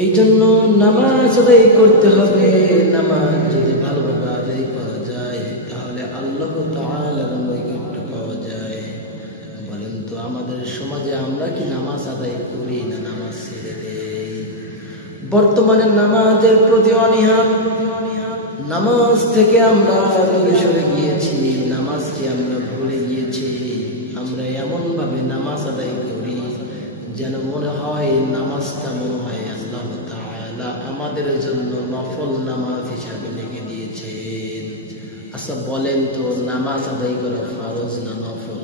এই জন্য নামাজ আদায় করতে হবে। নামাজ যদি ভালোভাবে আদায় করা যায় তাহলে আল্লাহ তাআলার নৈকট্য পাওয়া যায়। বলেন তো আমাদের সমাজে আমরা কি নামাজ আদায় করি না নামাজ ছেড়ে দেই? বর্তমানে নামাজের প্রতি অনীহা, নামাজ থেকে আমরা দূরে সরে গিয়েছি, নামাজকে আমরা ভুলে গিয়েছি। আমরা এমন ভাবে নামাজ আদায় করি যেন মনে হয় নামাজটা মনে হয় আল্লাহ তাআলা আমাদের জন্য নফল নামাজ হিসাবে লিখে দিয়েছেন। আচ্ছা বলেন তো নামাজ আদায় করা ফরজ না নফল?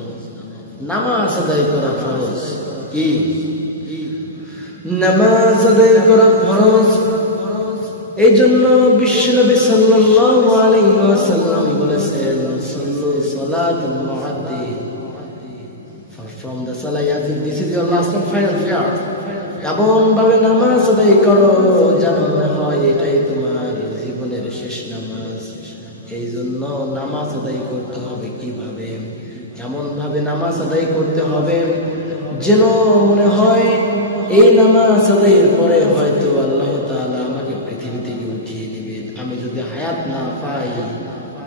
নামাজ আদায় করা ফরজ। কি নামাজ আদায় করা ফরজ। এই জন্য বিশ্বনবী সাল্লাল্লাহু আলাইহি ওয়াসাল্লাম বলেছেন, সাল্লু সালাতুল মুআদ্দিন, from the salah as if this is your last and final prayer. এমন ভাবে নামাজ আদায় করো যেন মনে হয় এটাই তোমার জীবনের শেষ নামাজ। এই জন্য নামাজ আদায় করতে হবে কিভাবে? এমন ভাবে নামাজ আদায় করতে হবে যেন মনে হয় এই নামাজ আদায়ের পরে হয়তো আল্লাহ তাআলা আমাকে পৃথিবী থেকে উঠিয়ে দিবেন। আমি যদি হায়াত না পাই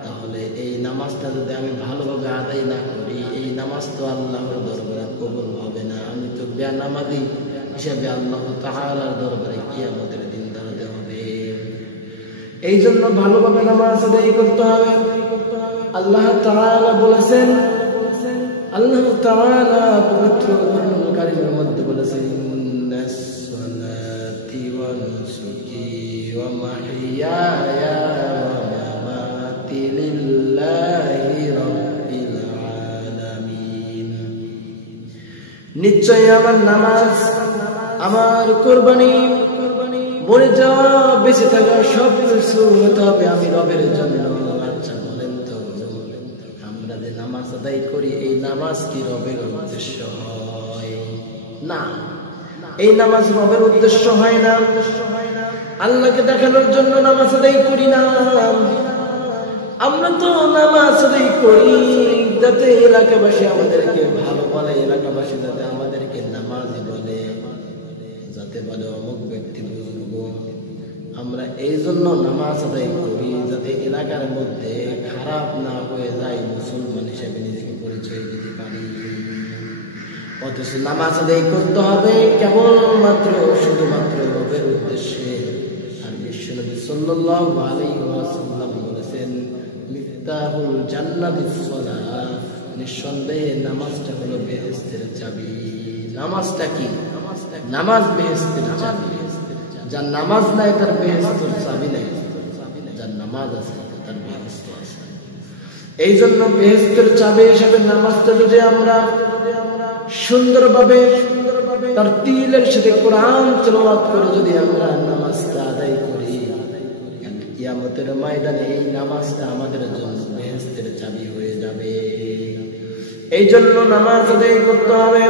তাহলে এই নামাজটা যদি আমি ভালোভাবে আদায় না করি, এই নামাজ তো আল্লাহর দরবারে কবুল হবে না। আমি তো বেনামাজি হিসাবে আল্লাহ তাআলার দরবারে কিয়ামতের দিন দাঁড়াতে হবে। এই জন্য ভালোভাবে নামাজ আদায় করতে হবে। আল্লাহ তাআলা বলেছেন, আল্লাহ তাআলা পবিত্র কোরআনুল কারীমের মধ্যে বলেছেন, ইন্নাস সালাতি ওয়া নুসুকি ওয়া মাহইয়ায়া লিল্লাহি রাব্বিল আলামিন। নিশ্চয় আমার নামাজ, আমার কুরবানি, মরে যাওয়া, বেঁচে থাকা সব কিছু হতে হবে আমি রবের জন্য। আচ্ছা বলেন তো আমরা যে নামাজ আদায় করি এই নামাজ কি রবের উদ্দেশ্য হয়? না, এই নামাজ রবের উদ্দেশ্য হয় না। আল্লাহকে দেখানোর জন্য নামাজ আদায় করি না। আমরা তো নামাজ আদায় করি যাতে এলাকাবাসী আমাদেরকে ভালো বলে, এলাকাবাসী যাতে আমাদেরকে নামাজি বলে, যাতে বলে অমুক ব্যক্তি বুজুর্গ। আমরা এই জন্য নামাজ আদায় করি যাতে এলাকার মধ্যে খারাপ না হয়ে যায়, মুসলমান হিসেবে নিজেকে পরিচয় দিতে পারি। অথচ নামাজ আদায় করতে হবে কেবলমাত্র শুধুমাত্র রবের উদ্দেশ্যে। আর বিশ্বনবী সাল্লাল্লাহু আলাইহি ওয়াসাল্লাম বলেছেন, মিফতাহুল জান্নাতিস সালাহ, নিঃসন্দেহে নামাজটা হলো বেহেশতের চাবি। নামাজটা কি? নামাজ বেহেশতের চাবি। যার নামাজ নাই তার বেহেশতের চাবি নাই, যার নামাজ আছে তার বেহেশত আছে। এই জন্য বেহেশতের চাবি হিসেবে নামাজটা যদি আমরা সুন্দরভাবে তার তিলের সাথে কোরআন তেলাওয়াত করে যদি আমরা নামাজটা আদায় করি, কিয়ামতের ময়দানে এই নামাজটা আমাদের জন্য বেহেশতের চাবি হয়ে যাবে। এই জন্য নামাজ আদায় করতে হবে।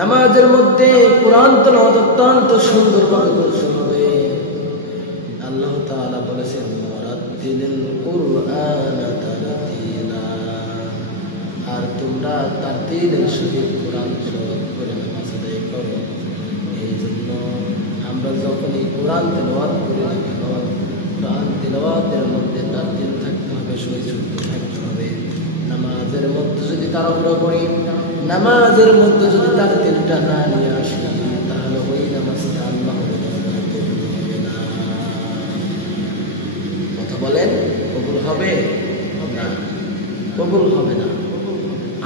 নামাজের মধ্যে কোরআন তেলাওয়াত অত্যন্ত সুন্দরভাবে করতে হবে। আল্লাহ তাআলা বলেছেন, ওয়ারাত্তিলিল কুরআনা তারতিলা, আর তোমরা তারতিলের সহিত কোরআন তেলাওয়াত করে নামাজ আদায় করো। এই জন্য আমরা যখন এই কোরআন তেলাওয়াত করি না কেন, কোরআন তেলাওয়াতের মধ্যে তারতিল থাকতে হবে, সহিষ্ণুতা থাকতে হবে। নামাজের মধ্যে যদি তাড়াহুড়ো করি, নামাজের মধ্যে যদি তারতিলটা না নিয়ে আসি, তাহলে ওই নামাজটা আল্লাহর দরবারে কবুল হবে না। কথা বলেন, কবুল হবে না? কবুল হবে না।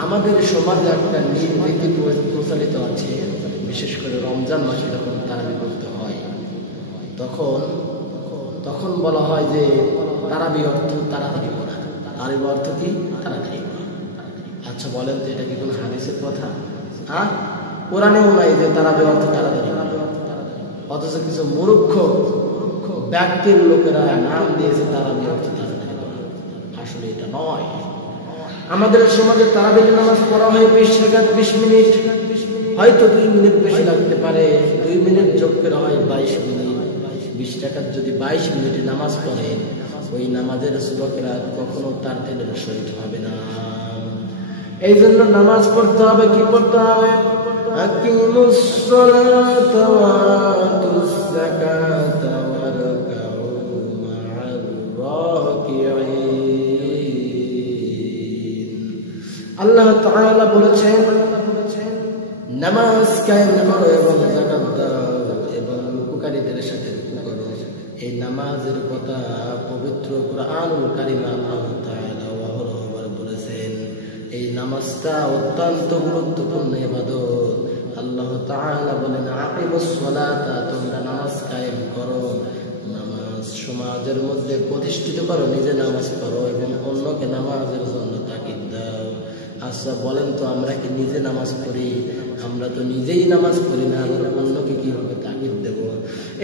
আমাদের সমাজে একটা রীতি প্রচলিত আছে, বিশেষ করে রমজান মাসে যখন তারাবি করতে হয় তখন বলা হয় যে তারাবি অর্থ তাড়াতাড়ি পড়া। তারাবি অর্থ কি? তাড়াতাড়ি পড়া। আচ্ছা বলেন তো এটা কি কোনো হাদিসের কথা? হ্যাঁ, কোরআনেও নাই যে তারাবি অর্থ তাড়াতাড়ি। অথচ কিছু মূর্খ ব্যক্তির লোকেরা নাম দিয়েছে তারাবি অর্থ তাড়াতাড়ি পড়া। আসলে এটা নয়। আমাদের সমাজে তারাবির নামাজ পড়া হয় 20 রাকাত 20 মিনিট, হয়তো 2 মিনিট বেশি লাগতে পারে, 2 মিনিট যোগ করে হয় 22 মিনিট। 20 রাকাত যদি 22 মিনিটে নামাজ পড়ে, ওই নামাজের সূরা কিরাত কখনো তারতিলের সহিত হবে না। এই জন্য নামাজ পড়তে হবে, কি পড়তে হবে? আকিমুস সালাতা ওয়া বলেছেন নামাজ কায়েম করো এবং যাকাত দাও এবং রুকুকারীদের সাথে রুকু করো। এই নামাজের কথা পবিত্র কুরআনুল কারীমে আল্লাহ তাআলা অহরহবার বলেছেন। এই নামাজটা অত্যন্ত গুরুত্বপূর্ণ ইবাদত। আল্লাহ তাআলা বলেন আকিমুস সালাতা, তোমরা নামাজ কায়েম করো, নামাজ সমাজের মধ্যে প্রতিষ্ঠিত করো, নিজে নামাজ পড়ো এবং অন্যকে নামাজের জন্য তাকিদ দাও। আচ্ছা বলেন তো, আমরা কি নিজে নামাজ পড়ি? আমরা তো নিজেই নামাজ পড়ি না, আবার অন্যকে কিভাবে তাকিদ দেব?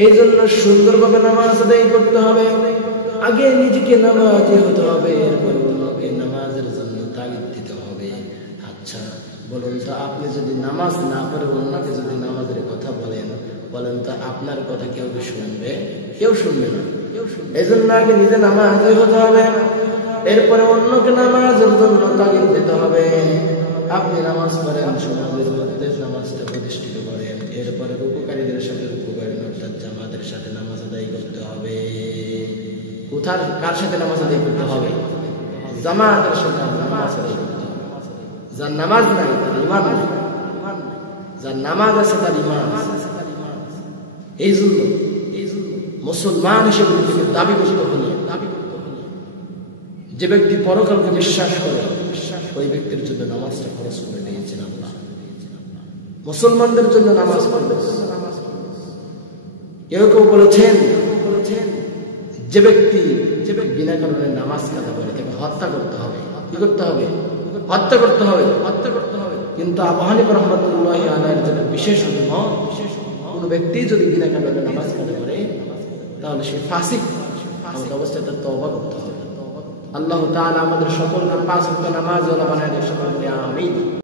এই জন্য সুন্দরভাবে নামাজ আদায় করতে হবে। আগে নিজেকে নামাজি হতে হবে, এরপর অন্যকে নামাজের জন্য তাকিদ দিতে হবে। আচ্ছা বলুন তো, আপনি যদি নামাজ না পড়ে অন্যকে যদি নামাজের কথা বলেন তো আপনার কথা কেউ কি শুনবে? কেউ শুনবে না। এই জন্য আগে নিজে নামাজি হতে হবে, এরপরে অন্যকে নামাজের জন্য তাগিদ দিতে হবে। আপনি নামাজ পড়েন, সমাজের মধ্যে নামাজটা প্রতিষ্ঠিত করেন, এরপরে রুকুকারীদের সাথে রুকু করেন, অর্থাৎ জামাতের সাথে নামাজ আদায় করতে হবে। কোথার কার সাথে নামাজ আদায় করতে হবে? জামাতের সাথে নামাজ আদায় করতে হবে। যার নামাজ নাই তার ঈমান নাই, যার নামাজ আছে তার ঈমান আছে। এই জন্য মুসলমান হিসেবে দাবি করতে হলে, যে ব্যক্তি পরকালকে বিশ্বাস করে ওই ব্যক্তির জন্য নামাজটা খরচ করে দিয়েছেন আল্লাহ। মুসলমানদের জন্য নামাজ পড়বে। কেউ কেউ বলেছেন যে ব্যক্তি বিনা কারণে নামাজ কাজা করে তাকে হত্যা করতে হবে। কি করতে হবে? হত্যা করতে হবে। কিন্তু আবু হানিফা রাহমাতুল্লাহি আলাইহির জন্য বিশেষ অনুমত, কোন ব্যক্তি যদি বিনা কারণে নামাজ কাজা করে তাহলে সে ফাসিক, অবস্থায় তার তওবা করতে হবে। আল্লাহ তাআলা আমাদের সকলকে 5 ওয়াক্ত নামাজ ওয়ালা বানায় দেন। সকলে আমিন।